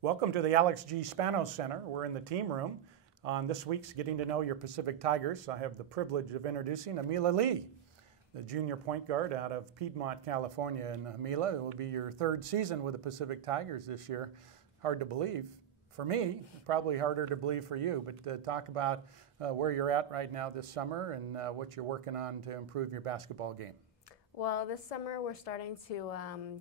Welcome to the Alex G. Spanos Center. We're in the team room on this week's Getting to Know Your Pacific Tigers. I have the privilege of introducing Ameela Lee, the junior point guard out of Piedmont, California. And Ameela, it will be your third season with the Pacific Tigers this year. Hard to believe for me, probably harder to believe for you, but talk about where you're at right now this summer and what you're working on to improve your basketball game. Well, this summer we're starting to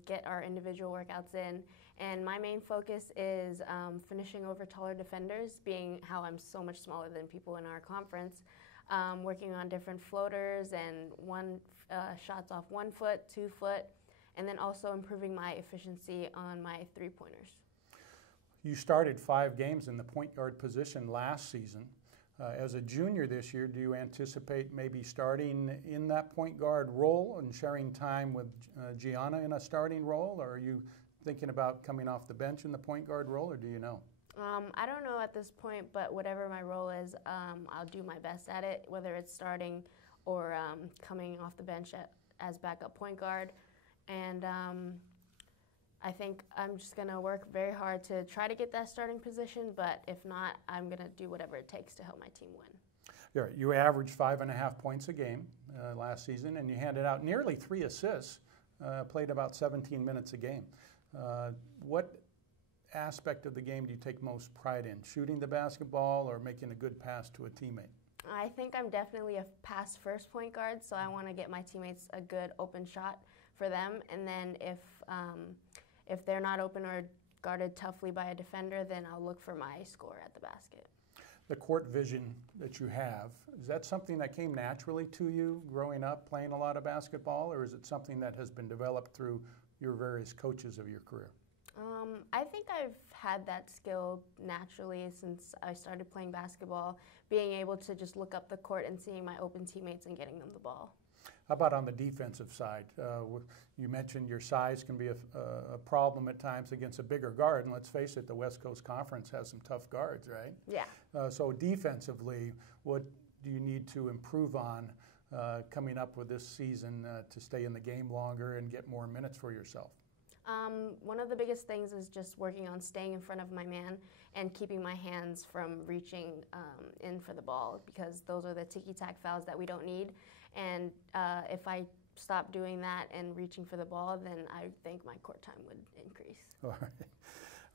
get our individual workouts in, and my main focus is finishing over taller defenders, being how I'm so much smaller than people in our conference, working on different floaters and shots off 1 foot, 2 foot, and then also improving my efficiency on my three-pointers. You started 5 games in the point guard position last season. As a junior this year, do you anticipate maybe starting in that point guard role and sharing time with Gianna in a starting role, or are you thinking about coming off the bench in the point guard role, or do you know? I don't know at this point, but whatever my role is, I'll do my best at it, whether it's starting or coming off the bench as backup point guard. And I think I'm just going to work very hard to try to get that starting position, but if not, I'm going to do whatever it takes to help my team win. You averaged 5.5 points a game last season, and you handed out nearly 3 assists, played about 17 minutes a game. What aspect of the game do you take most pride in, shooting the basketball or making a good pass to a teammate? I think I'm definitely a pass-first point guard, so I want to get my teammates a good open shot for them, and then if they're not open or guarded toughly by a defender, then I'll look for my score at the basket. The court vision that you have, is that something that came naturally to you growing up, playing a lot of basketball, or is it something that has been developed through your various coaches of your career? I think I've had that skill naturally since I started playing basketball, being able to just look up the court and seeing my open teammates and getting them the ball. How about on the defensive side? You mentioned your size can be a problem at times against a bigger guard, and let's face it, the West Coast Conference has some tough guards, right? Yeah. So defensively, what do you need to improve on coming up with this season to stay in the game longer and get more minutes for yourself? One of the biggest things is just working on staying in front of my man and keeping my hands from reaching in for the ball, because those are the ticky-tack fouls that we don't need. And if I stop doing that and reaching for the ball, then I think my court time would increase. All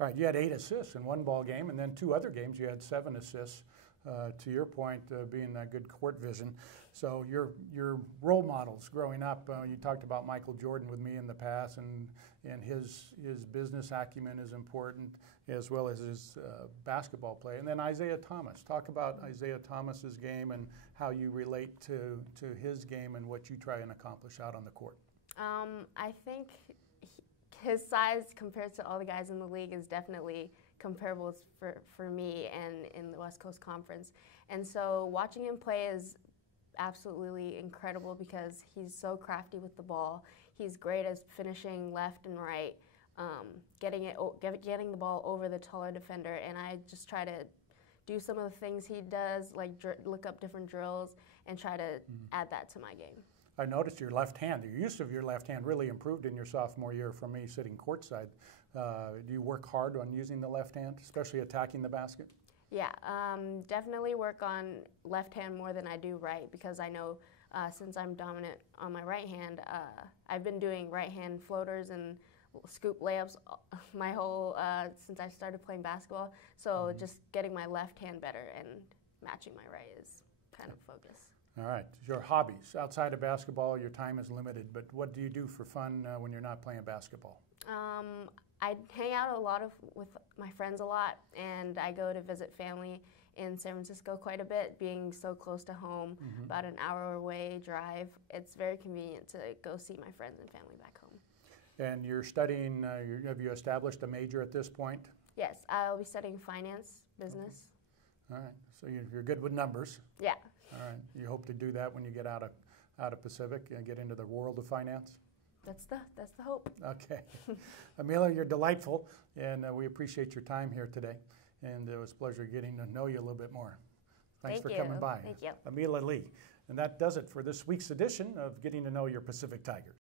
right. You had 8 assists in one ball game, and then 2 other games you had 7 assists. To your point, being that good court vision. So your role models growing up, you talked about Michael Jordan with me in the past, and his business acumen is important, as well as his basketball play. And then Isaiah Thomas. Talk about Isaiah Thomas's game and how you relate to his game and what you try and accomplish out on the court. I think his size compared to all the guys in the league is definitely comparable for me and in the West Coast Conference. And so watching him play is absolutely incredible because he's so crafty with the ball. He's great at finishing left and right, getting the ball over the taller defender, and I just try to do some of the things he does, like look up different drills and try to add that to my game. I noticed your left hand, your use of your left hand really improved in your sophomore year from me sitting courtside. Do you work hard on using the left hand, especially attacking the basket? Yeah, definitely work on left hand more than I do right, because I know since I'm dominant on my right hand, I've been doing right hand floaters and scoop layups my whole since I started playing basketball. So just getting my left hand better and matching my right is kind of focus. All right. Your hobbies. Outside of basketball, your time is limited, but what do you do for fun when you're not playing basketball? I hang out with my friends a lot, and I go to visit family in San Francisco quite a bit, being so close to home, about an hour away drive. It's very convenient to go see my friends and family back home. And you're studying, have you established a major at this point? Yes, I'll be studying finance, business. All right, so you're good with numbers. Yeah. All right, you hope to do that when you get out of Pacific and get into the world of finance? That's the hope. Okay. Ameela, you're delightful, and we appreciate your time here today. And it was a pleasure getting to know you a little bit more. Thanks for coming by. Thank you. Ameela Lee. And that does it for this week's edition of Getting to Know Your Pacific Tigers.